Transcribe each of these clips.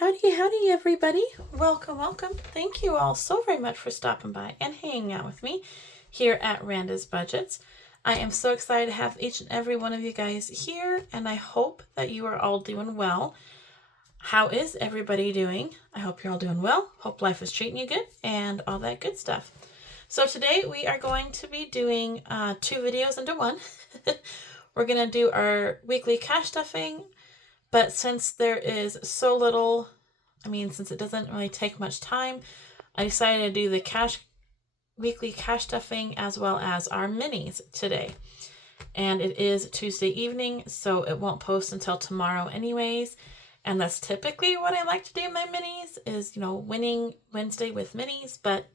Howdy, everybody. Welcome. Thank you all so very much for stopping by and hanging out with me here at Randa's Budgets. I am so excited to have each and every one of you guys here, and I hope that you are all doing well. How is everybody doing? I hope you're all doing well. Hope life is treating you good and all that good stuff. So today we are going to be doing 2 videos into one. We're going to do our weekly cash stuffing. But since there is so little, since it doesn't really take much time, I decided to do the weekly cash stuffing as well as our minis today. And it is Tuesday evening, so it won't post until tomorrow anyways. And that's typically what I like to do in my minis is, winning Wednesday with minis, but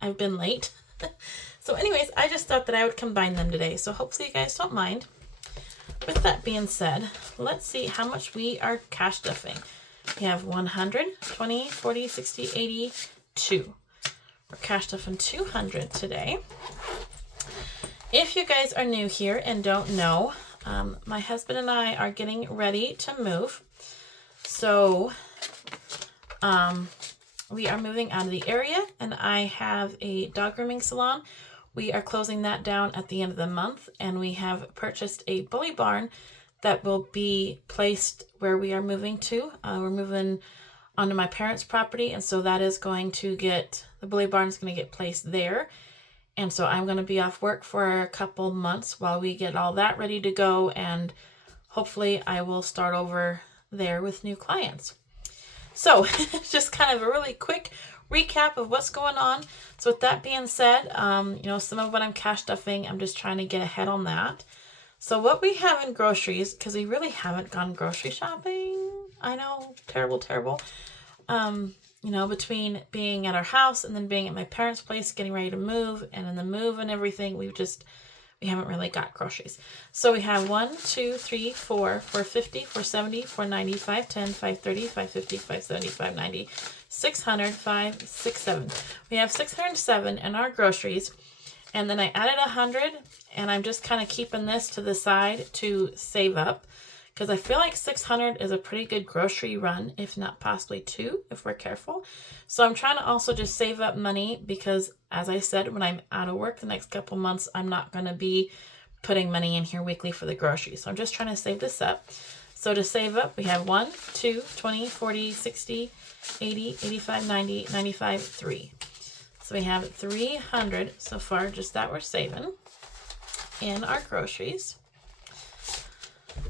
I've been late. So anyways, I just thought that I would combine them today. So hopefully you guys don't mind. With that being said, let's see how much we are cash stuffing. We have 100, 20, 40, 60, 80, 2. We're cash stuffing 200 today. If you guys are new here and don't know, my husband and I are getting ready to move. So, we are moving out of the area, and I have a dog grooming salon. We are closing that down at the end of the month, and we have purchased a bully barn that will be placed where we are moving to. We're moving onto my parents' property, and so that is going to the bully barn is going to get placed there. And so I'm going to be off work for a couple months while we get all that ready to go, and hopefully I will start over there with new clients. So just kind of a really quick recap of what's going on. So with that being said, some of what I'm cash stuffing, I'm just trying to get ahead on that. So what we have in groceries, because we really haven't gone grocery shopping. I know, terrible. Between being at our house and then being at my parents' place, getting ready to move, and in the move and everything, we haven't really got groceries. So we have 1, 2, 3, 4, 450, 470, 490, 510, 530, 550, 570, 590, 600, 5, 6, 7. We have 607 in our groceries. And then I added 100, and I'm just kind of keeping this to the side to save up, because I feel like 600 is a pretty good grocery run, if not possibly 2, if we're careful. So I'm trying to also just save up money because, as I said, when I'm out of work the next couple months, I'm not going to be putting money in here weekly for the groceries. So I'm just trying to save this up. So to save up, we have 1, 2, 20, 40, 60, 80, 85, 90, 95, 3. So we have 300 so far, just that we're saving in our groceries.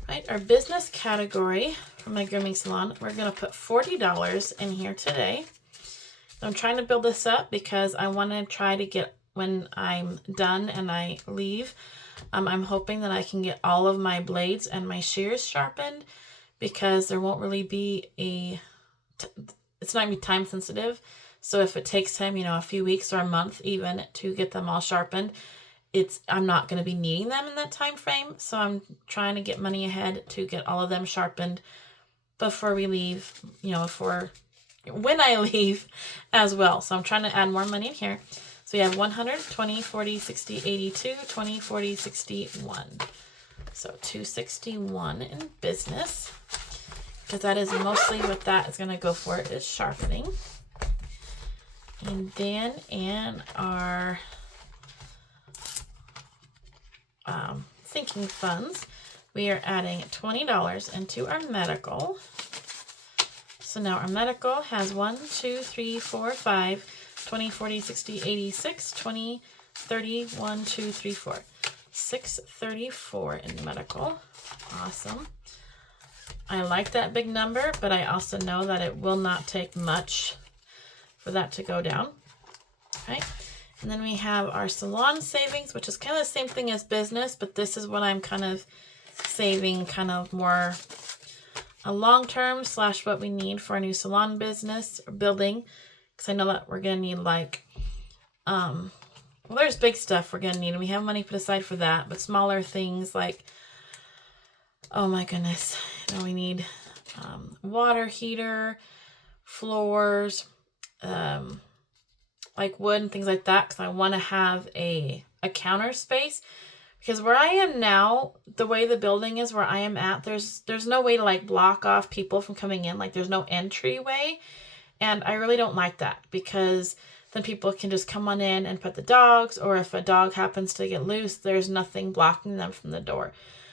Right, our business category for my grooming salon, we're going to put $40 in here today. So I'm trying to build this up because I want to try to get, when I'm done and I leave, I'm hoping that I can get all of my blades and my shears sharpened, because there won't really be it's not going to be time sensitive. So if it takes time, a few weeks or a month even to get them all sharpened, I'm not going to be needing them in that time frame. So I'm trying to get money ahead to get all of them sharpened before we leave, when I leave as well. So I'm trying to add more money in here. So we have 100, 20, 40, 60, 82, 20, 40, 61. So 261 in business, because that is mostly what that is going to go for, is sharpening. And then in our sinking funds, we are adding $20 into our medical. So now our medical has 1, 2, 3, 4, 5, 20, 40, 60, 86, 20, 30, 1, 2, 3, 4. 634 in medical. Awesome. I like that big number, but I also know that it will not take much for that to go down. Right? And then we have our salon savings, which is kind of the same thing as business, but this is what I'm kind of saving, kind of more a long term / what we need for a new salon business or building. Because I know that we're going to need there's big stuff we're going to need, and we have money put aside for that, but smaller things like, oh my goodness, we need water heater, floors, like wood and things like that, because I want to have a counter space Because where I am now, the way the building is where I am at, there's no way to like block off people from coming in. Like there's no entryway. And I really don't like that, because then people can just come on in and pet the dogs, or if a dog happens to get loose, there's nothing blocking them from the door.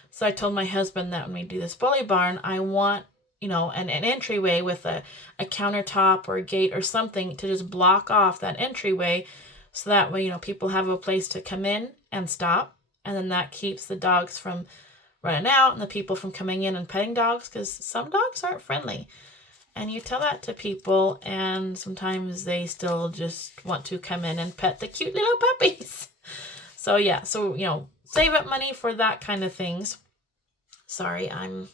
So I told my husband that when we do this bully barn, I want, an entryway with a countertop or a gate or something to just block off that entryway. So that way, people have a place to come in and stop. And then that keeps the dogs from running out and the people from coming in and petting dogs, because some dogs aren't friendly. And you tell that to people, and sometimes they still just want to come in and pet the cute little puppies. So yeah, save up money for that kind of things. Sorry, I'm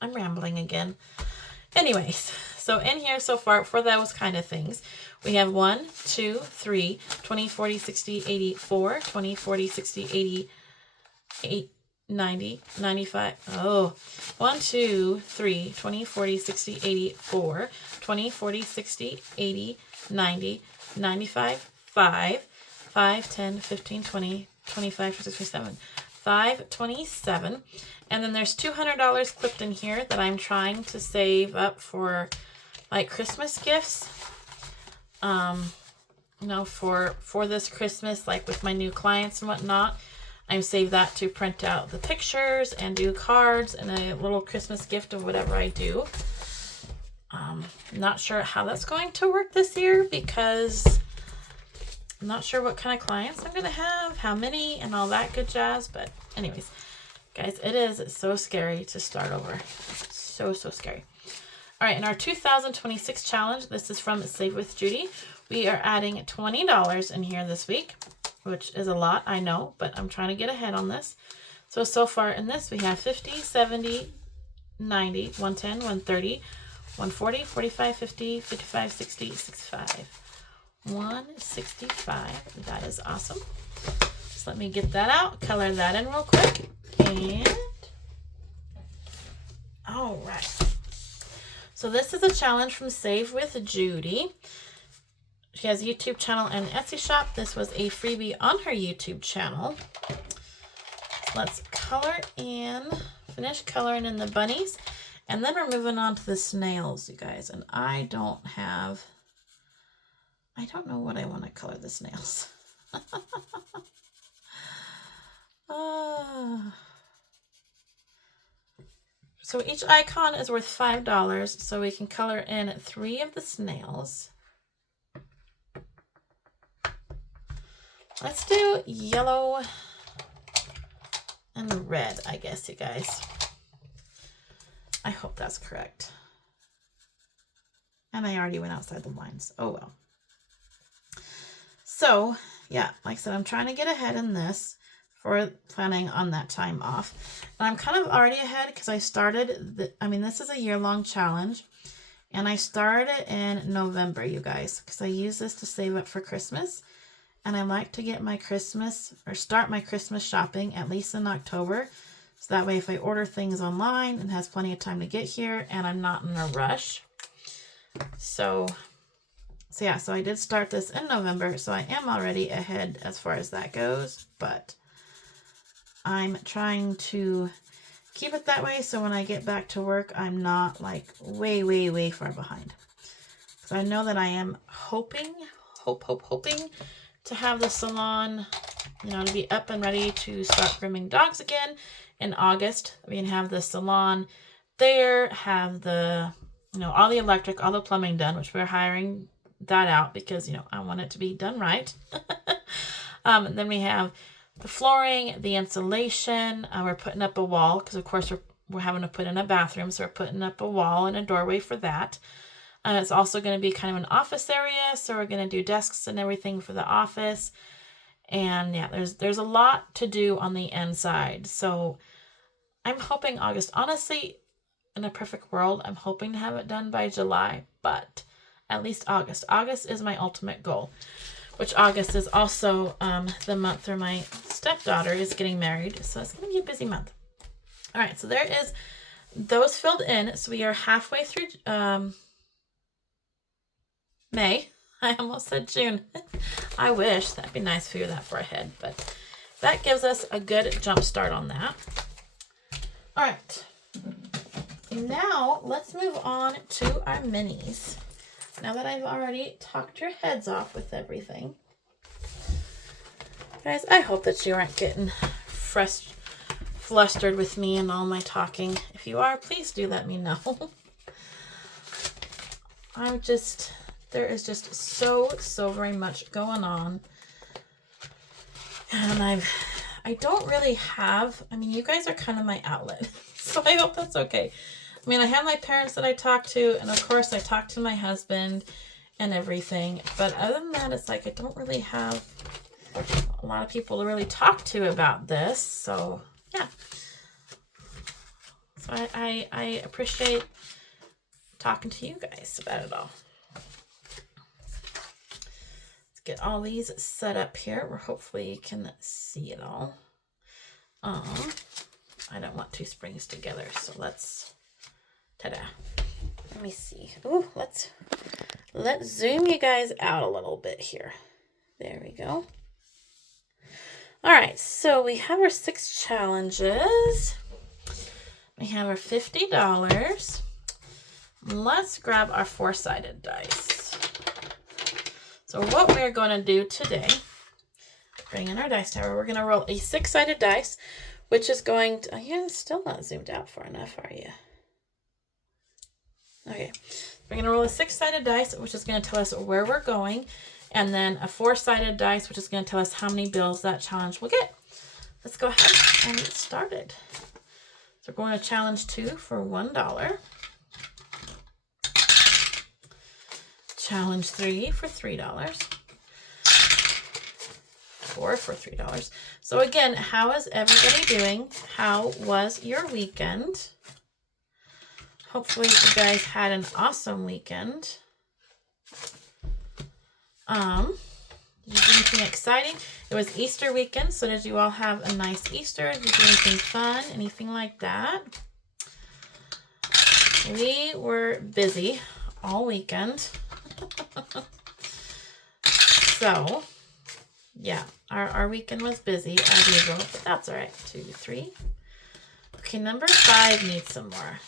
rambling again. Anyways, so in here so far for those kind of things, we have 1, 2, 3, 20, 40, 60, 80, 4, 20, 40, 60, 80, 8, 90, 95. Oh, 1, 2, 3, 20, 40, 60, 80, 4, 20, 40, 60, 80, 90, 95, 5, 10, 15, 20, 25, 26, 27, 5, 27. And then there's $200 clipped in here that I'm trying to save up for like Christmas gifts. For this Christmas, like with my new clients and whatnot. I saved that to print out the pictures and do cards and a little Christmas gift of whatever I do. Not sure how that's going to work this year, because I'm not sure what kind of clients I'm going to have, how many, and all that good jazz. But anyways, guys, it's so scary to start over. So scary. All right, in our 2026 challenge, this is from Save with Judy. We are adding $20 in here this week, which is a lot, I know, but I'm trying to get ahead on this. So far in this, we have 50, 70, 90, 110, 130, 140, 45, 50, 55, 60, 65. 165. That is awesome. So let me get that out, color that in real quick. And all right. So this is a challenge from Save with Judy. She has a YouTube channel and Etsy shop. This was a freebie on her YouTube channel. Let's color in, finish coloring in the bunnies. And then we're moving on to the snails, you guys. And I don't know what I want to color the snails. So each icon is worth $5. So we can color in 3 of the snails. Let's do yellow and red, I guess, you guys. I hope that's correct. And I already went outside the lines. Oh, well. So, yeah, like I said, I'm trying to get ahead in this for planning on that time off. And I'm kind of already ahead because I started, this is a year-long challenge. And I started in November, you guys, because I use this to save up for Christmas. And I like to get my start my Christmas shopping at least in October. So that way if I order things online, it has plenty of time to get here and I'm not in a rush. So I did start this in November. So I am already ahead as far as that goes. But I'm trying to keep it that way. So when I get back to work, I'm not like way, way, way far behind. So I know that I am hoping to have the salon, to be up and ready to start grooming dogs again in August. We can have the salon there, have the, all the electric, all the plumbing done, which we're hiring that out because, I want it to be done right. Then we have the flooring, the insulation. We're putting up a wall because, of course, we're having to put in a bathroom. So we're putting up a wall and a doorway for that. It's also going to be kind of an office area, so we're going to do desks and everything for the office. And yeah, there's a lot to do on the inside. So I'm hoping August. Honestly, in a perfect world, I'm hoping to have it done by July, but at least August. August is my ultimate goal, which August is also the month where my stepdaughter is getting married. So it's going to be a busy month. All right, so there is those filled in. So we are halfway through May. I almost said June. I wish. That'd be nice to figure that far ahead. But that gives us a good jump start on that. All right. Now let's move on to our minis. Now that I've already talked your heads off with everything. Guys, I hope that you aren't getting flustered with me and all my talking. If you are, please do let me know. There is just so very much going on. And I don't really have, I mean, you guys are kind of my outlet. So I hope that's okay. I mean, I have my parents that I talk to, and of course I talk to my husband and everything. But other than that, it's like I don't really have a lot of people to really talk to about this. So yeah. So I appreciate talking to you guys about it all. Let's get all these set up here where hopefully you can see it all. I don't want two springs together, so let's, ta-da. Let me see. Ooh, let's zoom you guys out a little bit here. There we go. All right, so we have our 6 challenges. We have our $50. Let's grab our 4-sided dice. So what we're going to do today, bring in our dice tower, we're going to roll a 6-sided dice, which is going to, you're still not zoomed out far enough, are you? Okay, we're going to roll a 6-sided dice, which is going to tell us where we're going, and then a 4-sided dice, which is going to tell us how many bills that challenge will get. Let's go ahead and get started. So we're going to challenge 2 for $1. Challenge 3 for $3. 4 for $3. So again, how is everybody doing? How was your weekend? Hopefully you guys had an awesome weekend. Did you do anything exciting? It was Easter weekend, so did you all have a nice Easter? Did you do anything fun? Anything like that? We were busy all weekend. So, yeah, our weekend was busy as usual, but that's all right. 2, 3. Okay, number 5 needs some more.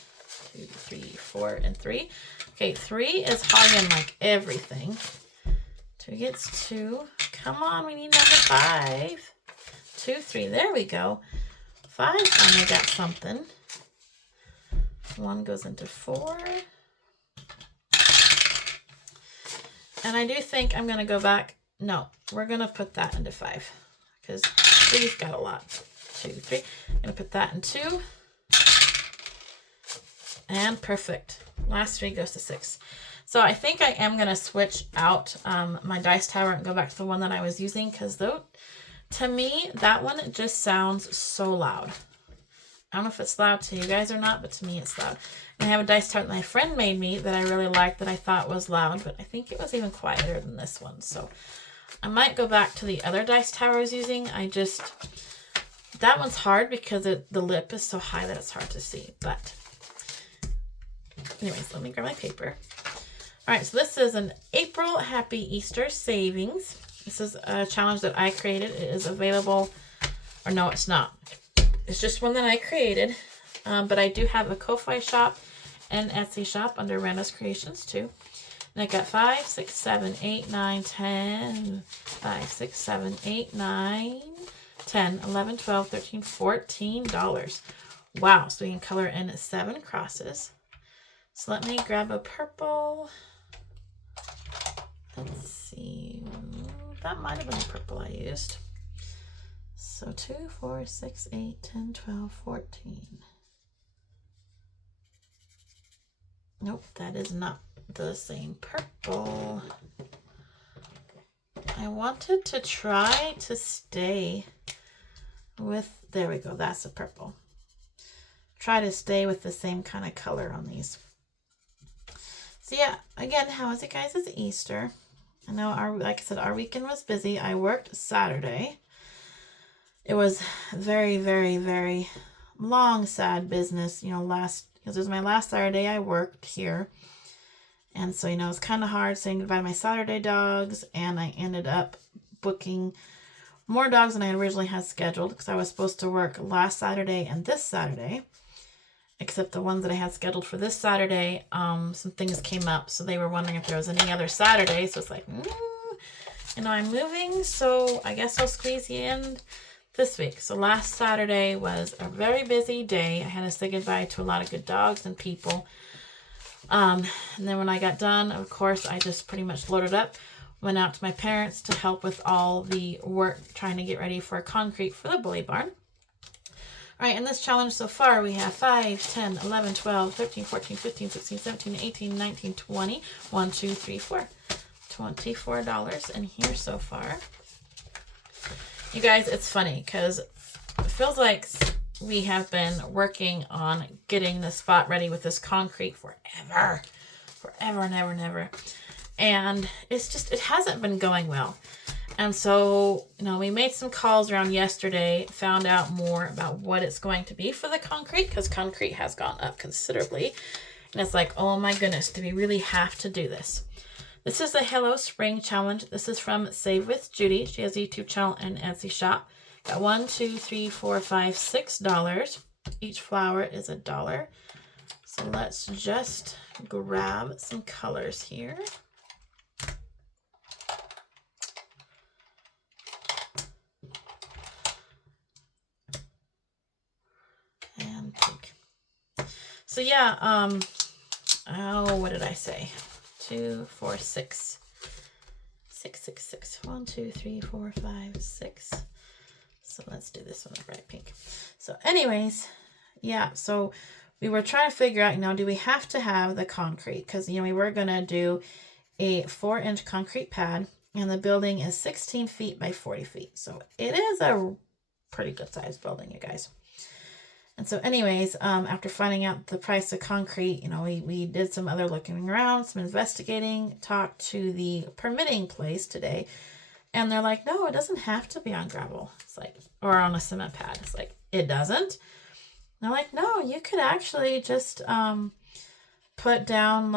2, 3, 4, and 3. Okay, 3 is hogging like everything. 2 gets 2. Come on, we need number 5. 2, 3. There we go. 5 finally got something. 1 goes into 4. And I do think I'm going to go back. No, we're going to put that into 5 because 3's got a lot. 2, 3. I'm going to put that in 2. And perfect. Last 3 goes to 6. So I think I am going to switch out my dice tower and go back to the one that I was using because though, to me, that one just sounds so loud. I don't know if it's loud to you guys or not, but to me it's loud. And I have a dice tower that my friend made me that I really liked that I thought was loud, but I think it was even quieter than this one. So I might go back to the other dice tower I was using. That one's hard because the lip is so high that it's hard to see. But anyways, let me grab my paper. All right, so this is an April Happy Easter Savings. This is a challenge that I created. It is available, or no, it's not. It's just one that I created, but I do have a Ko-Fi shop and Etsy shop under Randa's Creations too. And I got 5, 6, 7, 8, 9, 10, 5, 6, 7, 8, 9, 10, 11, 12, 13, $14. Wow, so we can color in 7 crosses. So let me grab a purple. Let's see, that might have been the purple I used. So 2, 4, 6, 8, 10, 12, 14. Nope, that is not the same purple. I wanted to try to stay with, there we go, that's the purple. Try to stay with the same kind of color on these. So yeah, again, how was it guys? It's Easter. I know like I said, our weekend was busy. I worked Saturday. It was very, very, very long, sad business, because it was my last Saturday I worked here. And so, it's kind of hard saying goodbye to my Saturday dogs. And I ended up booking more dogs than I originally had scheduled because I was supposed to work last Saturday and this Saturday. Except the ones that I had scheduled for this Saturday, some things came up. So they were wondering if there was any other Saturday. So it's like, I'm moving. So I guess I'll squeeze you in this week. So last Saturday was a very busy day. I had to say goodbye to a lot of good dogs and people. And then when I got done, of course, I just pretty much loaded up. Went out to my parents to help with all the work trying to get ready for concrete for the bully barn. All right, in this challenge so far, we have 5, 10, 11, 12, 13, 14, 15, 16, 17, 18, 19, 20. 1, 2, 3, 4. $24 in here so far. You guys, it's funny because it feels like we have been working on getting the spot ready with this concrete forever and ever and ever. And it's just, it hasn't been going well. And so, we made some calls around yesterday, found out more about what it's going to be for the concrete, because concrete has gone up considerably. And it's like, oh my goodness, do we really have to do this? This is a Hello Spring challenge. This is from Save with Judy. She has a YouTube channel and Etsy shop. Got $1, $2, $3, $4, $5, $6. Each flower is $1. So let's just grab some colors here. And pink. So yeah, what did I say? 2, 4, 6. 6, 6, 6. 1, 2, 3, 4, 5, 6. So let's do this one with bright pink. So anyways, yeah, so we were trying to figure out, do we have to have the concrete? Because, we were going to do a 4-inch concrete pad, and the building is 16 feet by 40 feet. So it is a pretty good sized building, you guys. And so anyways, after finding out the price of concrete, we did some other looking around, some investigating, talked to the permitting place today. And they're like, no, it doesn't have to be on gravel. It's like, or on a cement pad. It's like, it doesn't. And they're like, no, you could actually just put down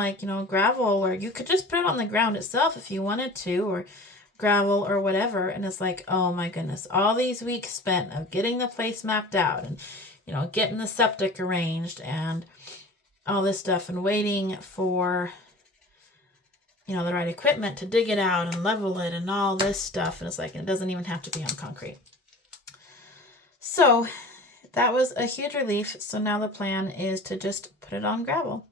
gravel, or you could just put it on the ground itself if you wanted to, or gravel or whatever. And it's like, oh my goodness, all these weeks spent of getting the place mapped out and getting the septic arranged and all this stuff, and waiting for, the right equipment to dig it out and level it and all this stuff. And it's like, it doesn't even have to be on concrete. So that was a huge relief. So now the plan is to just put it on gravel.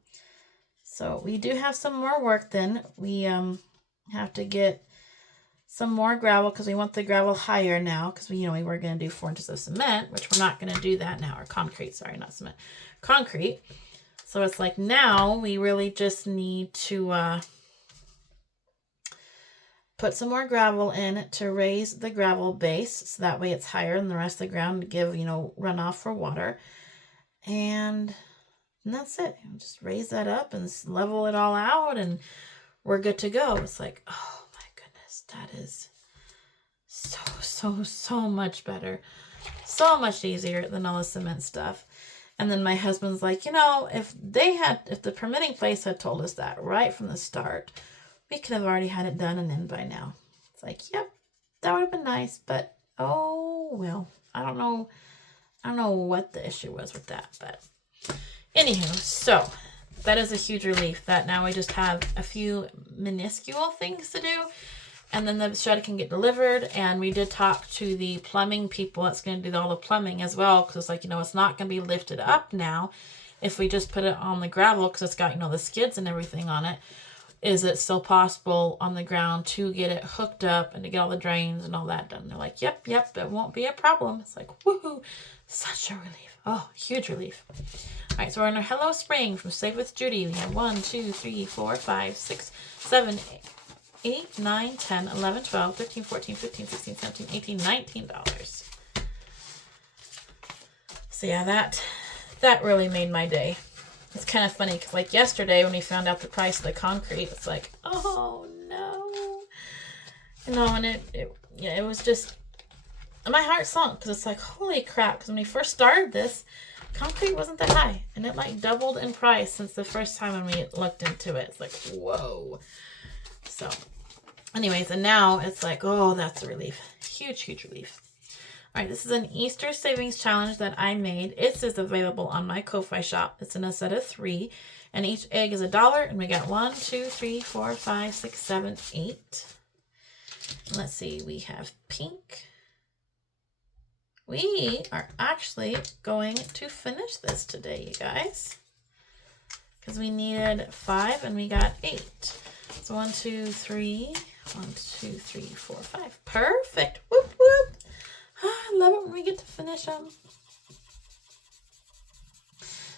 So we do have some more work then. We have to get some more gravel because we want the gravel higher now, because we were going to do 4 inches of cement, which we're not going to do that now, or concrete, sorry, not cement, concrete. So it's like now we really just need to put some more gravel in to raise the gravel base, so that way it's higher than the rest of the ground to give, runoff for water. And that's it. Just raise that up and level it all out, and we're good to go. It's like, oh, that is so much better. So much easier than all the cement stuff. And then my husband's like, if the permitting place had told us that right from the start, we could have already had it done and in by now. It's like, yep, that would have been nice, but oh well. I don't know what the issue was with that, but anywho, so that is a huge relief that now we just have a few minuscule things to do. And then the shed can get delivered. And we did talk to the plumbing people that's going to do all the plumbing as well. Because it's like, it's not going to be lifted up now if we just put it on the gravel, because it's got, the skids and everything on it. Is it still possible on the ground to get it hooked up and to get all the drains and all that done? They're like, yep, it won't be a problem. It's like, woohoo, such a relief. Oh, huge relief. All right, so we're in our Hello Spring from Save with Judy. We have 1, 2, 3, 4, 5, 6, 7, 8, 9, 10, 11, 12, 13, 14, 15, 16, 17, 18, $19. So yeah, that really made my day. It's kind of funny because yesterday when we found out the price of the concrete, it's like, oh no. And it was just, my heart sunk because it's like, holy crap. Because when we first started this, concrete wasn't that high. And it doubled in price since the first time when we looked into it. It's like, whoa. So Anyways, and now it's like, oh, that's a relief. Huge, huge relief. All right, this is an Easter savings challenge that I made. It is available on my Ko-Fi shop. It's in a set of 3, and each egg is $1. And we got 1, 2, 3, 4, 5, 6, 7, 8. Let's see, we have pink. We are actually going to finish this today, you guys, because we needed 5 and we got 8. So 1, 2, 3, 1, 2, 3, 4, 5. Perfect. Whoop, whoop. I love it when we get to finish them.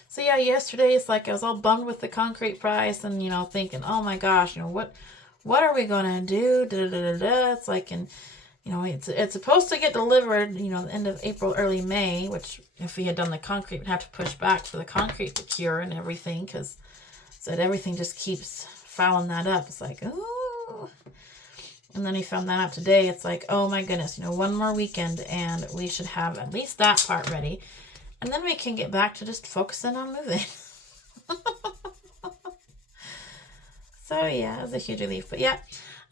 So yeah, yesterday it's like I was all bummed with the concrete price and, thinking, oh my gosh, what are we going to do? Da, da, da, da. It's like, and, it's supposed to get delivered, the end of April, early May, which if we had done the concrete, we'd have to push back for the concrete to cure and everything, because said everything just keeps fouling that up. It's like, oh. And then we found that out today. It's like, oh my goodness, one more weekend and we should have at least that part ready. And then we can get back to just focusing on moving. So yeah, it was a huge relief. But yeah,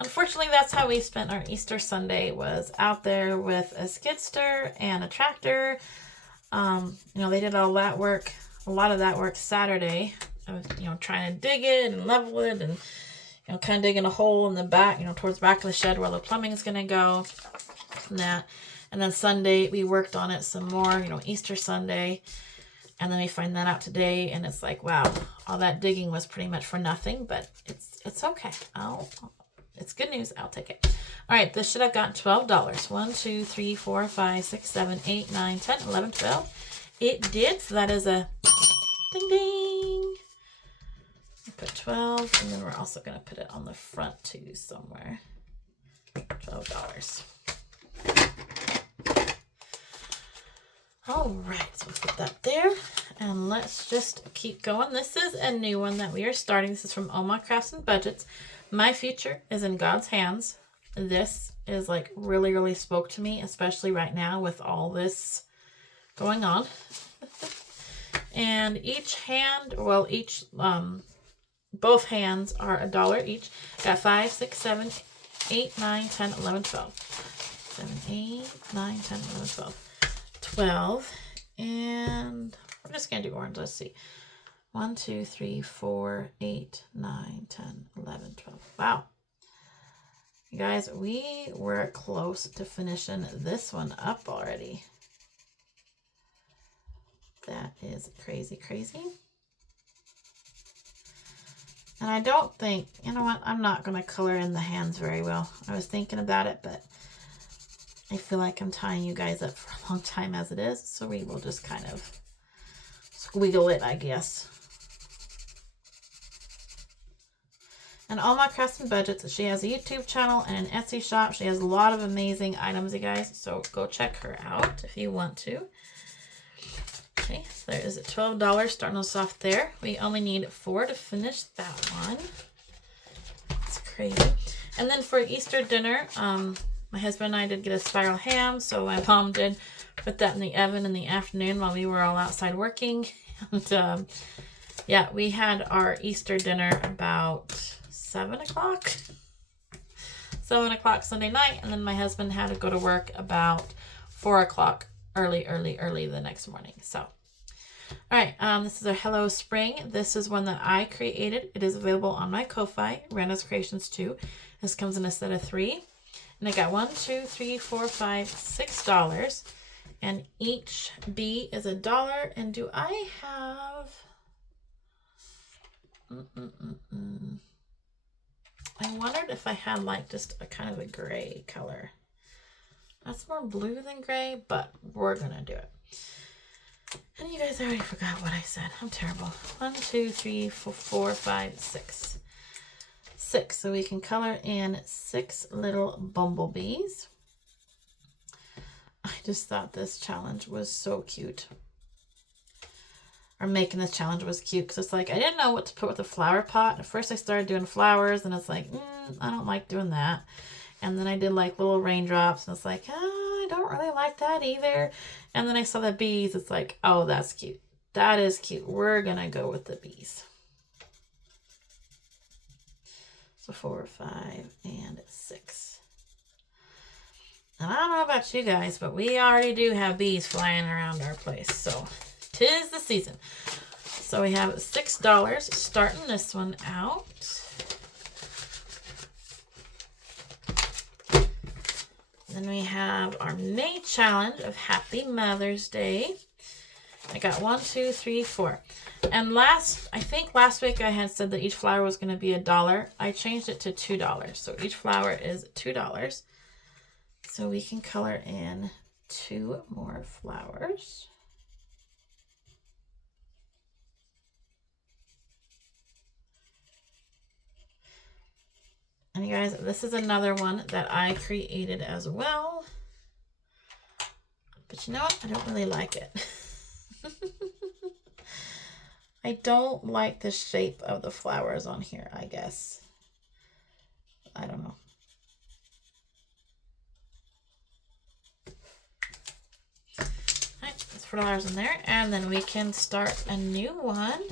unfortunately, that's how we spent our Easter Sunday, was out there with a skidster and a tractor. They did all that work, a lot of that work Saturday. I was, trying to dig it and level it and, kind of digging a hole in the back, towards the back of the shed where the plumbing is going to go. And that. And then Sunday, we worked on it some more, Easter Sunday. And then we find that out today, and it's like, wow, all that digging was pretty much for nothing, but it's okay. It's good news. I'll take it. All right, this should have gotten $12. 1, 2, 3, 4, 5, 6, 7, 8, 9, 10, 11, 12. It did. So that is a ding ding. I put 12, and then we're also going to put it on the front too somewhere. $12. All right, so we'll put that there, and let's just keep going. This is a new one that we are starting. This is from Oma Crafts and Budgets. My future is in God's hands. This is like really, really spoke to me, especially right now with all this going on. And each hand, both hands are $1 each. Got 5, 6, 7, 8, 9, 10, 11, 12. 7, 8, 9, 10, 11, 12. 12, and we're just going to do orange. Let's see. 1, 2, 3, 4, 8, 9, 10, 11, 12. Wow. You guys, we were close to finishing this one up already. That is crazy, crazy. And I don't think, I'm not going to color in the hands very well. I was thinking about it, but I feel like I'm tying you guys up for a long time as it is, so we will just kind of squiggle it, I guess. And Oma Crafts and Budgets, she has a YouTube channel and an Etsy shop. She has a lot of amazing items, you guys, so go check her out if you want to. Okay, so there is $12 starting us off there. We only need 4 to finish that one. It's crazy. And then for Easter dinner, my husband and I did get a spiral ham, so my mom did put that in the oven in the afternoon while we were all outside working. And yeah, we had our Easter dinner about 7 o'clock. 7 o'clock Sunday night, and then my husband had to go to work about 4 o'clock early the next morning. So, all right, this is our Hello Spring. This is one that I created. It is available on my Ko-Fi, Randa's Creations 2. This comes in a set of 3. And I got 1, 2, 3, 4, 5, $6. And each bee is $1. And do I have... I wondered if I had like just a kind of a gray color. That's more blue than gray, but we're going to do it. And you guys already forgot what I said. I'm terrible. 1, 2, 3, 4, 5, 6. 6. So we can color in 6 little bumblebees. I just thought this challenge was so cute. Or making this challenge was cute because it's like I didn't know what to put with a flower pot. At first I started doing flowers and it's like, I don't like doing that. And then I did like little raindrops and it's like, I don't really like that either. And then I saw the bees. It's like, oh, that's cute. That is cute. We're going to go with the bees. So 4, 5, and 6. And I don't know about you guys, but we already do have bees flying around our place. So 'tis the season. So we have $6 starting this one out. Then we have our May challenge of Happy Mother's Day. I got 1, 2, 3, 4. And I think last week I had said that each flower was going to be $1. I changed it to $2. So each flower is $2. So we can color in 2 more flowers. And you guys, this is another one that I created as well. But you know what? I don't really like it. I don't like the shape of the flowers on here, I guess. I don't know. All right, let's put flowers in there. And then we can start a new one.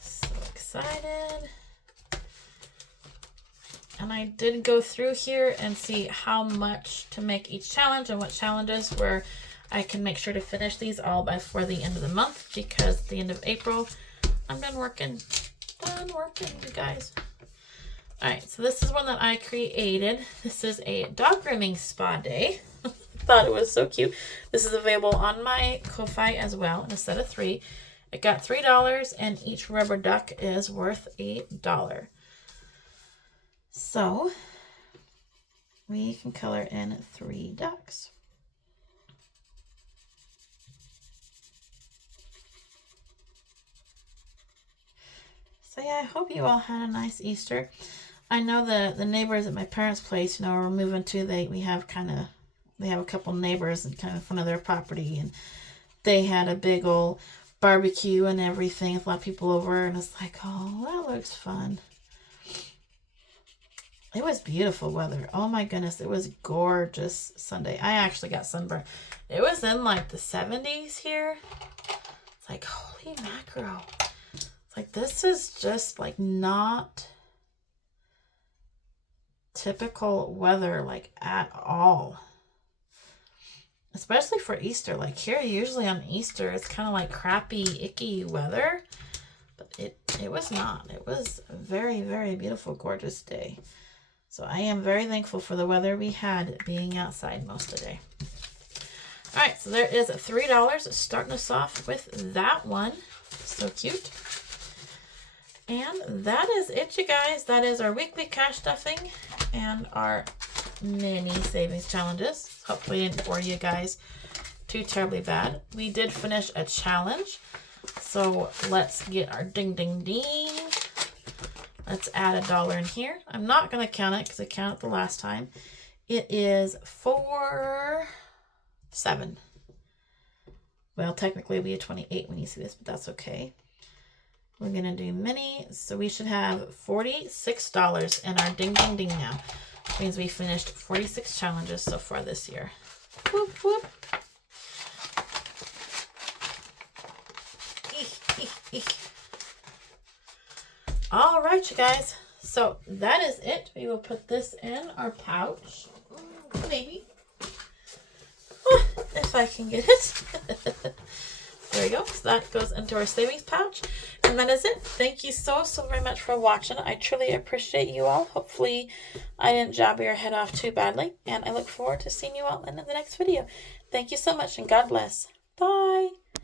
So excited. And I did go through here and see how much to make each challenge and what challenges where I can make sure to finish these all before the end of the month, because at the end of April, I'm done working. You guys. All right, so this is one that I created. This is a dog grooming spa day. Thought it was so cute. This is available on my Ko-Fi as well in a set of 3. It got $3 and each rubber duck is worth $1. So we can color in 3 ducks. So yeah, I hope you all had a nice Easter. I know the neighbors at my parents' place, you know, we're moving to, they have a couple neighbors and kind of in front of their property, and they had a big old barbecue and everything with a lot of people over, and it's like, oh, that looks fun. It was beautiful weather. Oh my goodness, it was gorgeous Sunday. I actually got sunburned. It was in like the 70s here. It's like, holy mackerel. It's like, this is just like not typical weather, like at all. Especially for Easter. Like here, usually on Easter, it's kind of like crappy, icky weather. But it was not. It was a very, very beautiful, gorgeous day. So I am very thankful for the weather we had being outside most of the day. All right, so there is $3 starting us off with that one. So cute. And that is it, you guys. That is our weekly cash stuffing and our mini savings challenges. Hopefully I didn't bore you guys too terribly bad. We did finish a challenge. So let's get our ding, ding, ding. Let's add $1 in here. I'm not going to count it because I counted the last time. It is 4, 7. Well, technically it'll be a 28 when you see this, but that's okay. We're going to do mini. So we should have $46 in our ding, ding, ding now. Which means we finished 46 challenges so far this year. Whoop, whoop. Eek, eek, eek. All right, you guys. So that is it. We will put this in our pouch. Maybe. If I can get it. There we go. So that goes into our savings pouch. And that is it. Thank you so very much for watching. I truly appreciate you all. Hopefully I didn't job your head off too badly. And I look forward to seeing you all in the next video. Thank you so much and God bless. Bye.